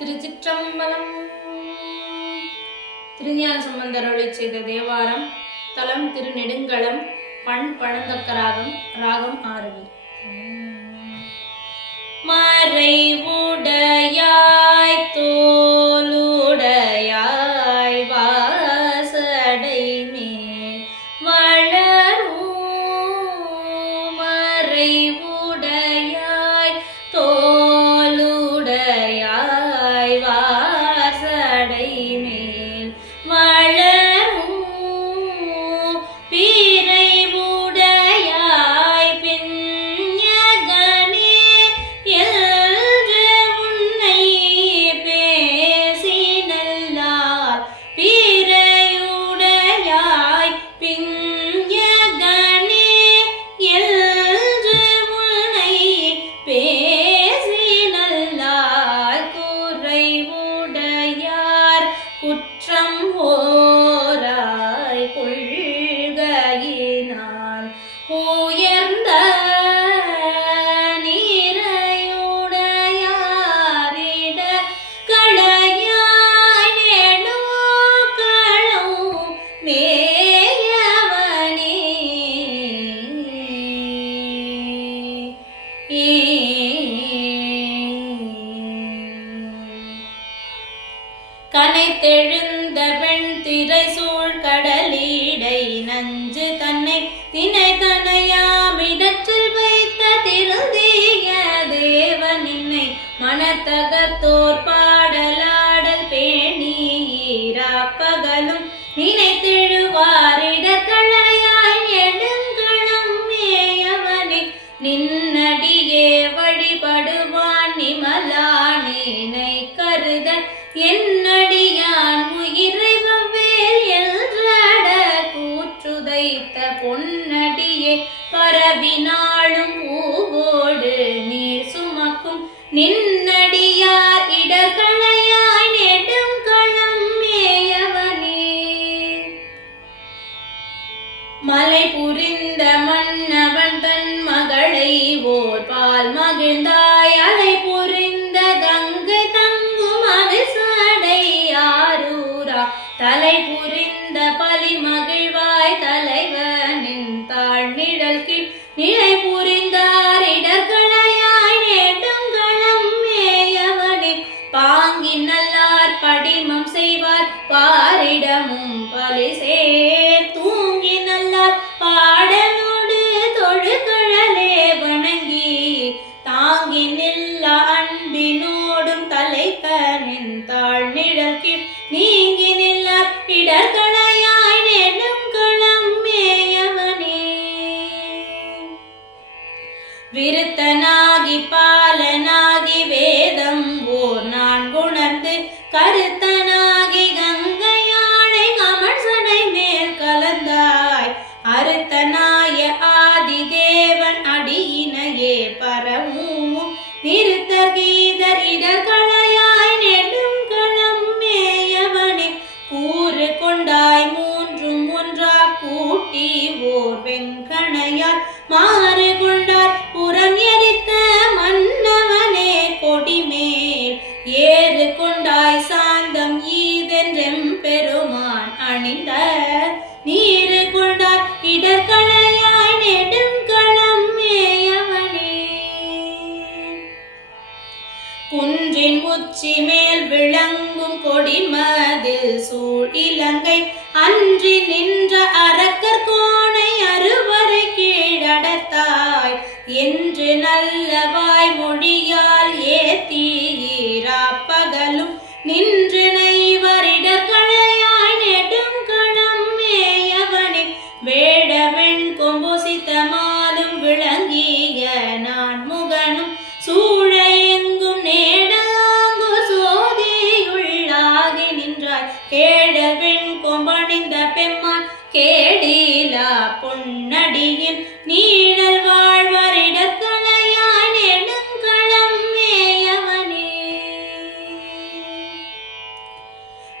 திருச்சிற்றம்பலம். திருஞான சம்பந்தர் அருளிச் செய்த தேவாரம். தலம் திருநெடுங்களம். பண் பழந்தக்கராகம். ராகம் ஆரவி. மறைவுடையாய் தோளுடையாய் வாசடை மேல் வளரும் மறைவுடையாய் தோளுடையாய் வாசடை மேல் வளரும் பிறைவுடையாய் பிஞகனே என்று உன்னை பேசினல்லால் பிறையுடையாய் பிஞகனே என்று உன்னை பேசினல்லால் குறைவுடையார் குற்றம் ஓராய் கொள்கையினால் உயர்ந்த நீரையுடையாரிட களையாய் நெடுக்களம் மேயவனே. கனைத்தெழுந்த வெண் திரை சூழ் கடலீடை நஞ்சு தன்னை தினை தனையாமிடற்றில் வைத்த திருந்தீய தேவன் என்னை மனத்தகத்தோர் பாடலாடல் பேணியிராப்பகலும் நினைத்தெழுவாரிடக்களையாய் நெடுங்களம் மேயவனே. நின்னடியே வழிபடுவான் நிமலானேனை கருத என்னடியான் உயிரை வெவ்வேல் என்றட கூற்றுதைத்த பொன்னடியே பரவினாளும் பூவோடு நீர் சுமக்கும் நின்னடியார் இடர்களையாய் நெடுங்களம் மேயவனே. மலை புரிந்த மன்னவன் தன் மகளை ஓர் பால் மகிழ்ந்தாய் அலை புரிந்த கங்கை தங்கும் அவிசடை ஆரூரா தலை புரிந்த பலி மகிழ்வாய் தலைவனின் தாழ் நிழல் கீழ் நிலை புரிந்தார் இடர்களையாய் நெடுங்களம் மேயவனே. பாங்கி நல்லார் படிமம் செய்வார் பாரிடமும் பலி சேர் தூங்கி நல்லார் பாடலோடு தொழுகழலே வணங்கி தாங்கி நில்ல அன்பினோடும் தலைக்கனின் தாழ் நிழல் கீழ் நீங்கி நில்லார் இடர்களையாய் நெடுங்களம் மேயவனே. விருத்தனாகி பாலனாகி வேதம் ஓர் நான் உணர்ந்து கருத்தனாகி கங்கையாழை கமழ்சடை மேல் கலந்தாய் அருத்தனாய ஆதிதேவன் அடியினையே பரவும் நிறுத்த கீதர் இடர்களையாய் நெடுங்களம் மேயவனே. கூறு கொண்டாய் மூன்றும் ஒன்றா கூட்டி ஓர் வெங்கணையார் மாறு கொண்டார் புறம் எரித்த மன்னவனே. கொடிமேல் ஏறு கொண்டாய் சாந்தம் ஈதென்றெம் பெருமான் அணிந்த நீரு கொண்டார் இடர்களையாய் நெடுங்களம் மேயவனே. குன்றின் உச்சி மேல் விளங்கும் கொடிமதில் சூழ் இலங்கை அன்றி நின்ற அரக்கர் கோணை அறுவரை கீழடத்தாய் என்று நல்ல வாய்மொழியால் ஏத்தீராப்பகலும் நின்று நைவரிடர்களையாய் நெடுங்களம் மேயவனே. வேடவெண் கொம்பொசித்த மாலும் விளங்கிய நான் முகனும் சூழ எங்கும் நேடாங்கு சோதியுள்ளாகி நின்றாய் கேடவெண் கொம்பணிந்த பெம்மான் கேடிலா பொன்னடியின் நீழல் வாழ்வரிடர்களையாய் நெடுங்களம் மேயவனே.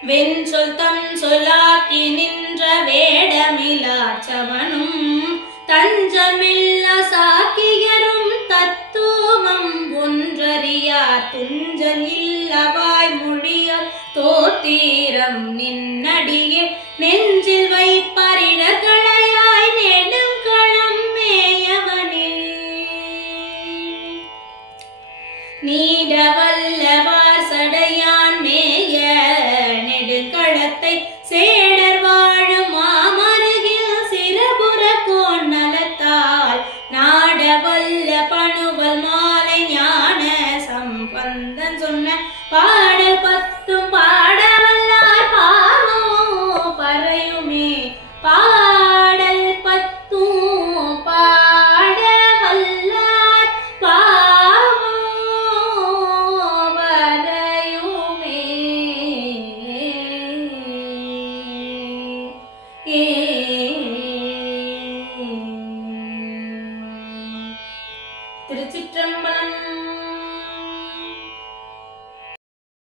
வெஞ்சொல் தம் சொல்லாக்கி நின்ற வேடமிலாச்சவனும் தஞ்சமில்லா சாக்கியரும் தத்துவம் ஒன்றறியார் துஞ்சல் இல்லவாய் நேரம் நின்னடியே நெஞ்சில் வைப்பரிடர்களையாய் நெடுங்களம் மேயவனே நீடவல்லவார் சடையான் மேய நெடுங்களத்தை சேடர் வாழும் மாமருகில் சிறபுற கோன் நலத்தால் நாடவல்ல பணுவல் மாலை ஞான சம்பந்தன் சொன்ன பாட